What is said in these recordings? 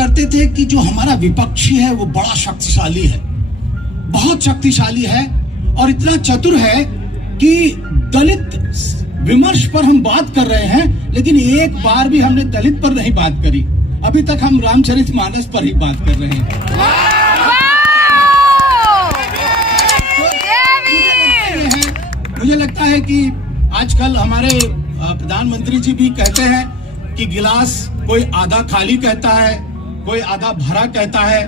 करते थे कि जो हमारा विपक्षी है वो बड़ा शक्तिशाली है, बहुत शक्तिशाली है और इतना चतुर है कि दलित विमर्श पर हम बात कर रहे हैं, लेकिन एक बार भी हमने दलित पर नहीं बात करी। अभी तक हम रामचरितमानस पर ही बात कर रहे हैं। मुझे लगता है कि आजकल हमारे प्रधानमंत्री जी भी कहते हैं कि गिलास कोई आधा खाली कहता है, कोई आधा भरा कहता है,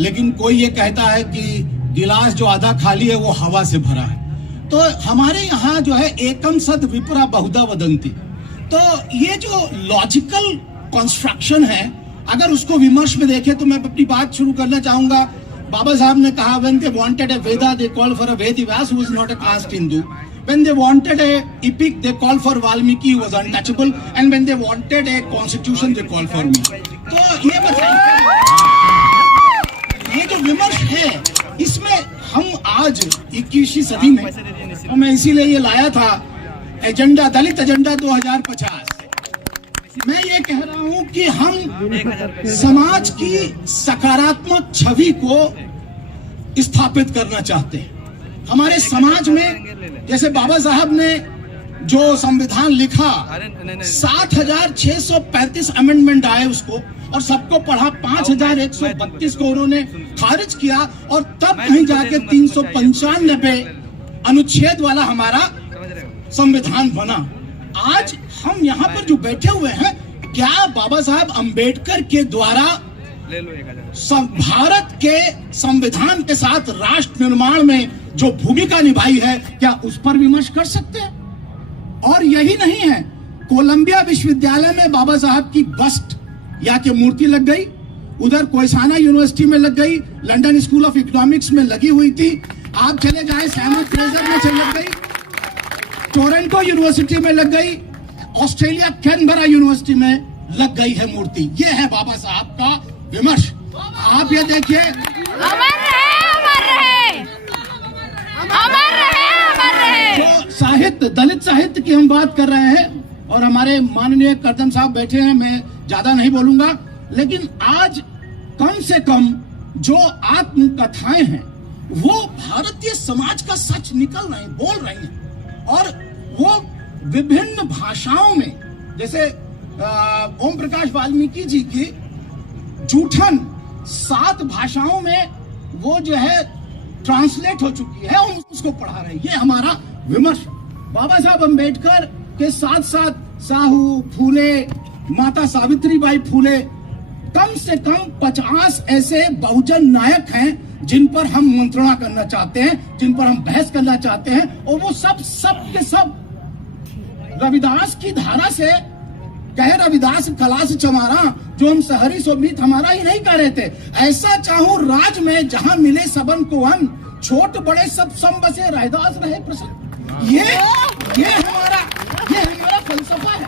लेकिन कोई ये कहता है कि गिलास जो आधा खाली है वो हवा से भरा है। तो हमारे यहाँ जो है एकम सद विपरा बहुधा वदंती, तो ये जो लॉजिकल कंस्ट्रक्शन है, अगर उसको विमर्श में देखें तो मैं अपनी बात शुरू करना चाहूंगा। बाबा साहब ने कहा, when they wanted a Veda, they called for a Vedivyas who was not a caste Hindu. When they wanted a epic, they called for Valmiki who was untouchable, and when they wanted a constitution, they called for me. तो ये बताइए, ये जो विमर्श है, इसमें हम आज 21वीं सदी में, और मैं इसीलिए ये लाया था एजेंडा, दलित एजेंडा 2050। मैं ये कह रहा हूं कि हम समाज की सकारात्मक छवि को स्थापित करना चाहते हैं। हमारे समाज में, जैसे बाबा साहब ने जो संविधान लिखा, 7,635 अमेंडमेंट आए उसको, और सबको पढ़ा, 5,132 को उन्होंने खारिज किया, और तब कहीं जाके 395 अनुच्छेद वाला हमारा संविधान बना। आज हम यहाँ पर जो बैठे हुए हैं, क्या बाबा साहब अंबेडकर के द्वारा भारत के संविधान के साथ राष्ट्र निर्माण में जो भूमिका निभाई है, क्या उस पर विमर्श कर सकते हैं? और यही नहीं है, कोलंबिया विश्वविद्यालय में बाबा साहब की बस्ट या की मूर्ति लग गई, उधर कोयसाना यूनिवर्सिटी में लग गई, लंदन स्कूल ऑफ इकोनॉमिक्स में लगी हुई थी, आप चले जाए सैमुअल फ्रेजर में लग गई, टोरंटो यूनिवर्सिटी में लग गई, ऑस्ट्रेलिया कैनबरा यूनिवर्सिटी में लग गई है मूर्ति। ये है बाबा साहब का विमर्श। आप ये देखिए, तो साहित्य, दलित साहित्य की हम बात कर रहे हैं, और हमारे माननीय करदम साहब बैठे हैं, मैं ज्यादा नहीं बोलूंगा, लेकिन आज कम से कम जो आत्मकथाएं हैं वो भारतीय समाज का सच निकल रहे हैं, बोल रही हैं, और वो विभिन्न भाषाओं में, जैसे ओम प्रकाश वाल्मीकि जी की जूठन 7 भाषाओं में वो जो है ट्रांसलेट हो चुकी है, हम उसको पढ़ा रहे हैं। ये हमारा विमर्श। बाबा साहब अंबेडकर के साथ साथ साहू, फूले, माता सावित्रीबाई फूले, कम से कम 50 ऐसे बहुजन नायक हैं जिन पर हम मंत्रणा करना चाहते हैं, जिन पर हम बहस करना चाहते हैं, और वो सब के सब रविदास की धारा से कहे, रविदास कला से चमारा, जो हम सहरी सोमीत हमारा ही नहीं कह रहे थे। ऐसा चाहूं राज में जहां मिले सबन को अन, छोट बड़े सब सम बसे, रैदास रहे प्रसन्न। ये हमारा फलसफा है,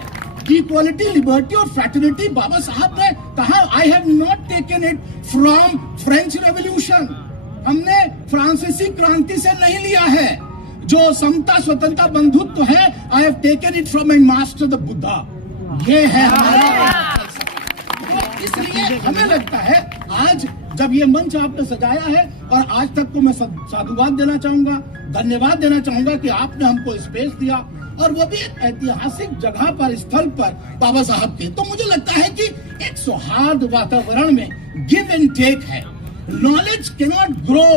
इक्वालिटी, लिबर्टी और फ्रैटर्निटी। बाबा साहब ने कहा, I have not taken it from French revolution, हमने फ्रांसीसी क्रांति से नहीं लिया है। जो समता, स्वतंत्रता, बंधुत्व है, I have taken it from my master the Buddha. ये है हमारा। तो इसलिए हमें लगता है, आज जब ये मंच आपने सजाया है, और आज तक को मैं साधुवाद देना चाहूंगा, धन्यवाद देना चाहूंगा कि आपने हमको स्पेस दिया, और वो भी एक ऐतिहासिक जगह पर, स्थल पर बाबा साहब के। तो मुझे लगता है कि एक सौहार्द वातावरण में गिव एंड टेक है। नॉलेज कैनॉट ग्रो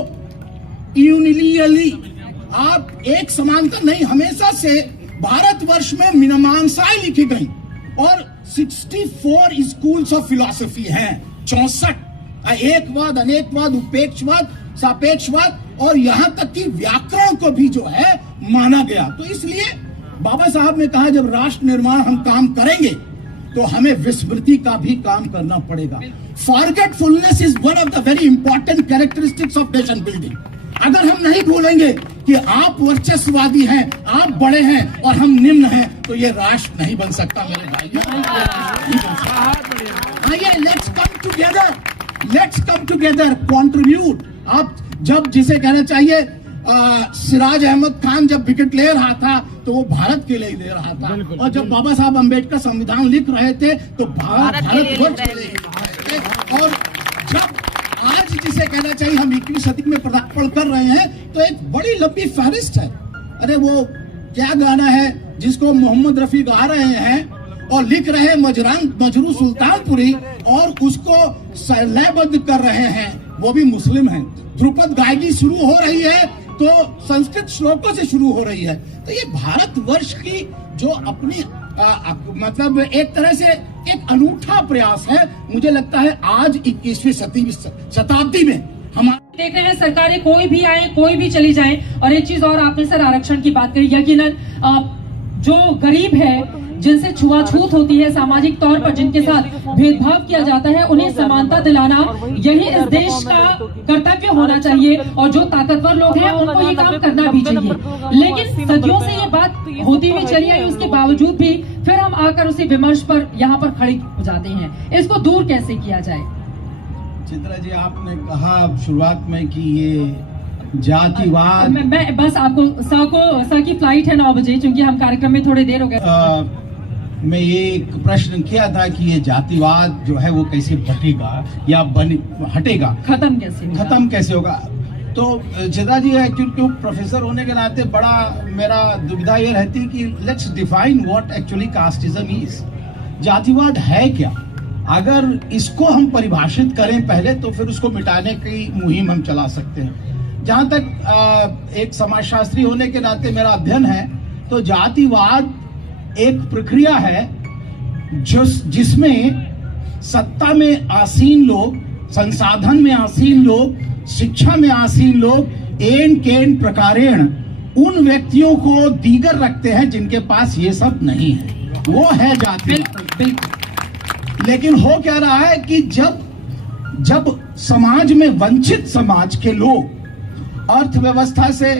यूनिलियरली, आप एक समानता नहीं, हमेशा से भारतवर्ष में मीमांसाएं लिखी गई, और 64 स्कूल्स ऑफ फिलॉसफी हैं, 64, एकवाद, अनेकवाद, उपेक्षवाद, सापेक्षवाद, और यहां तक कि व्याकरण को भी जो है माना गया। तो इसलिए बाबा साहब ने कहा, जब राष्ट्र निर्माण हम काम करेंगे तो हमें विस्मृति का भी काम करना पड़ेगा। Forgetfulness is one of the very important characteristics of nation building. अगर हम नहीं भूलेंगे कि आप वर्चस्ववादी हैं, आप बड़े हैं और हम निम्न हैं, तो ये राष्ट्र नहीं बन सकता मेरे भाइयों। आइए, लेट्स कम टुगेदर, कंट्रीब्यूट। आप जब, जिसे कहना चाहिए, सिराज अहमद खान जब विकेट ले रहा था तो वो भारत के लिए ही ले रहा था, और जब बाबा साहब अंबेडकर संविधान लिख रहे थे तो भारत वर्ष के लिए। और कहना चाहिए हम 21वीं सदी में पदार्पण कर रहे हैं, तो एक बड़ी लंबी फहरिस्त है। अरे वो क्या गाना है जिसको मोहम्मद रफी गा रहे हैं और लिख रहे हैं मजरू सुल्तानपुरी, और उसको लयबद्ध कर रहे हैं, वो भी मुस्लिम हैं। ध्रुपद गायकी शुरू हो रही है तो संस्कृत श्लोकों से शुरू हो रही है। तो ये भारतवर्ष की जो अपनी मतलब एक तरह से एक अनूठा प्रयास है। मुझे लगता है आज 21वीं शताब्दी में हमारे देख रहे हैं सरकारें कोई भी आए कोई भी चली जाए। और एक चीज और आपने सर आरक्षण की बात करी, यकीनन जो गरीब है, जिनसे छुआछूत होती है, सामाजिक तौर पर जिनके साथ भेदभाव किया जाता है, उन्हें समानता दिलाना यही इस देश का कर्तव्य होना चाहिए। और जो ताकतवर लोग हैं उनको ये काम करना भी चाहिए। लेकिन सदियों से ये बात होती हुई चली आई, उसके बावजूद भी फिर हम आकर उसी विमर्श पर यहाँ पर खड़े हो जाते हैं। इसको दूर कैसे किया जाए? चित्रा जी, आपने कहा शुरुआत में कि ये जातिवाद, मैं बस आपको सर की फ्लाइट है 9 बजे, क्योंकि हम कार्यक्रम में थोड़ी देर हो गए। मैं ये एक प्रश्न किया था कि ये जातिवाद जो है वो कैसे बटेगा या हटेगा, खत्म कैसे होगा। तो चित्रा जी, एक्चुअली प्रोफेसर होने के नाते बड़ा मेरा दुविधा ये रहती है कि let's define what actually casteism is. जातिवाद है क्या? अगर इसको हम परिभाषित करें पहले, तो फिर उसको मिटाने की मुहिम हम चला सकते हैं। जहां तक एक समाजशास्त्री होने के नाते मेरा अध्ययन है, तो जातिवाद एक प्रक्रिया है जिसमें सत्ता में आसीन लोग, संसाधन में आसीन लोग, शिक्षा में आसीन लोग एन केन प्रकारेण उन व्यक्तियों को दीगर रखते हैं जिनके पास ये सब नहीं है। वो है जाति। लेकिन हो क्या रहा है कि जब समाज में वंचित समाज के लोग अर्थव्यवस्था से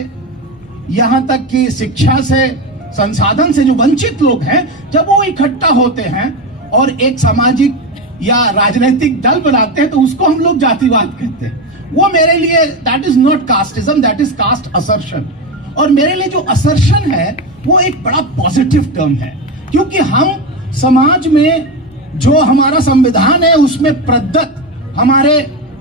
यहां तक कि शिक्षा से, संसाधन से जो वंचित लोग हैं, जब वो इकट्ठा होते हैं और एक सामाजिक या राजनीतिक दल बनाते हैं, तो उसको हम लोग जातिवाद कहते हैं। वो मेरे लिए that is not casteism, that is caste assertion. और मेरे लिए जो असर्शन है वो एक बड़ा पॉजिटिव टर्म है, क्योंकि हम समाज में जो हमारा संविधान है उसमें प्रदत्त हमारे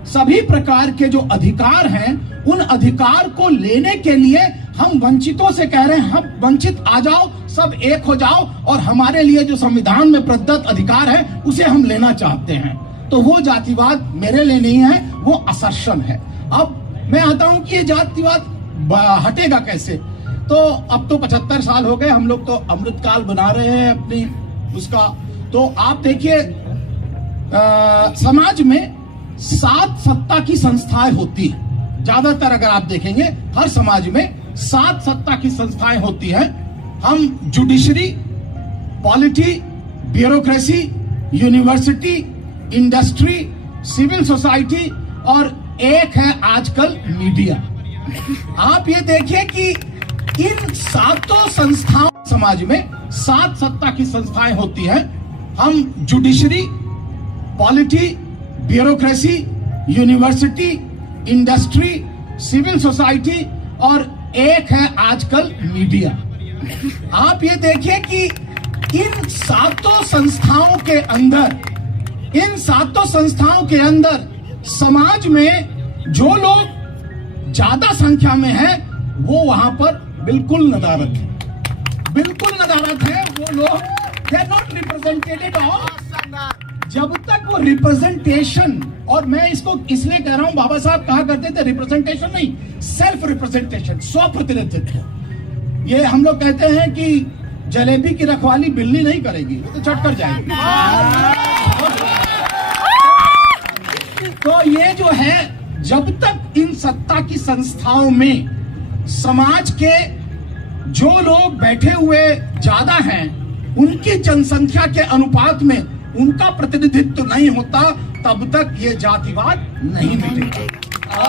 सभी प्रकार के जो अधिकार हैं, उन अधिकार को लेने के लिए हम वंचितों से कह रहे हैं, हम वंचित आ जाओ, सब एक हो जाओ, और हमारे लिए जो संविधान में प्रदत्त अधिकार है उसे हम लेना चाहते हैं। तो वो जातिवाद मेरे लिए नहीं है, वो असर्शन है। अब मैं आता हूं कि ये जातिवाद हटेगा कैसे। तो अब तो 75 साल हो गए, हम लोग तो अमृतकाल बना रहे हैं अपनी उसका। तो आप देखिए, समाज में 7 सत्ता की संस्थाएं होती हैं। ज्यादातर अगर आप देखेंगे हर समाज में 7 सत्ता की संस्थाएं होती हैं। हम judiciary, polity, bureaucracy, university, industry, civil society और एक है आजकल मीडिया। आप ये देखिए कि इन 7 संस्थाओं, समाज में 7 सत्ता की संस्थाएं होती हैं। हम judiciary, polity, bureaucracy, university, industry, civil society और एक है आजकल मीडिया। आप ये देखिए कि इन 7 संस्थाओं के अंदर, इन 7 संस्थाओं के अंदर समाज में जो लोग ज्यादा संख्या में हैं, वो वहां पर बिल्कुल नदारत है, बिल्कुल नदारत है। वो लोग they are not represented at all. जब तक वो रिप्रेजेंटेशन, और मैं इसको इसलिए कह रहा हूं, बाबा साहब कहा करते थे रिप्रेजेंटेशन नहीं, सेल्फ रिप्रेजेंटेशन, स्व प्रतिनिधित्व। ये हम लोग कहते हैं कि जलेबी की रखवाली बिल्ली नहीं करेगी, तो चट कर जाएगी। तो ये जो है, जब तक इन सत्ता की संस्थाओं में समाज के जो लोग बैठे हुए ज्यादा हैं, उनकी जनसंख्या के अनुपात में उनका प्रतिनिधित्व नहीं होता, तब तक ये जातिवाद नहीं मिटेगा।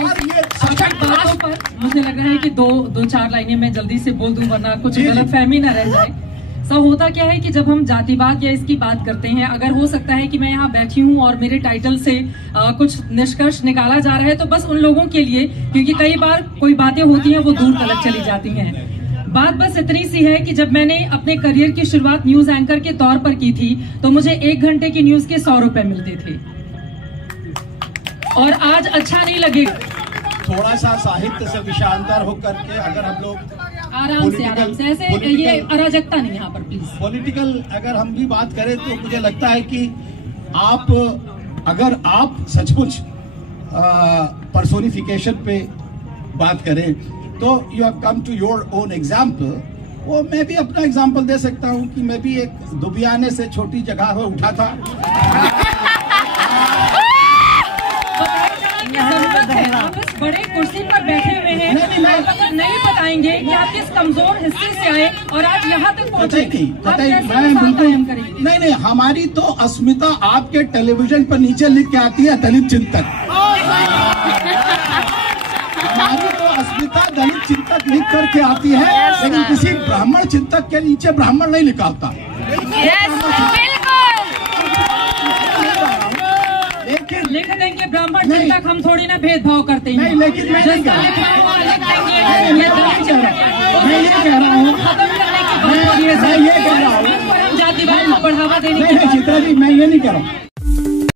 और ये सशक्त बातों पर मुझे लग रहा है कि दो चार लाइनें मैं जल्दी से बोल दूं, वरना कुछ गलतफहमी न रह जाए। सब होता क्या है कि जब हम जातिवाद या इसकी बात करते हैं, अगर हो सकता है कि मैं यहाँ बैठी हूँ और मेरे टाइटल से कुछ निष्कर्ष निकाला जा रहा है, तो बस उन लोगों के लिए, क्योंकि कई बार कोई बातें होती हैं वो दूर तलक चली जाती हैं। बात बस इतनी सी है कि जब मैंने अपने करियर की शुरुआत न्यूज एंकर के तौर पर की थी, तो मुझे 1 घंटे की न्यूज के 100 रुपए मिलते थे। और आज अच्छा नहीं लगेगा। थोड़ा सा साहित्य से विषयांतर होकर के अगर हम लोग आराम से ऐसे ये अराजकता नहीं यहाँ पर प्लीज। पॉलिटिकल अगर हम भी बात करें तो मुझे लगता है कि अगर आप सचमुच पर्सोनिफिकेशन पे बात करें तो you have come to your own example. वो मैं भी अपना एग्जाम्पल दे सकता हूँ कि मैं भी एक दुबियाने से छोटी जगह में उठा था। आप इस बड़े कुर्सी पर बैठे हुए हैं, आप अगर नहीं बताएंगे कि आप किस कमजोर हिस्से से आए और आज यहाँ तक पहुँचे, आप कैसे मिसाल कायम करेंगे? नहीं, हमारी तो अस्मिता आपके टेलीविजन पर नीचे लिख के आती है दलित चिंतक। हमारी तो अस्मिता दलित चिंतक लिख करके आती है, लेकिन किसी ब्राह्मण चिंतक के नीचे ब्राह्मण नहीं लिखा होता। लेकिन लिख देंगे ब्राह्मण चिंतक, हम थोड़ी ना भेदभाव करते हैं। नहीं, लेकिन मैं नहीं कह रहा हूँ, मैं ये कह रहा हूँ, जातिवाद को बढ़ावा देने की चित्रा जी मैं ये नहीं कह रहा हूँ।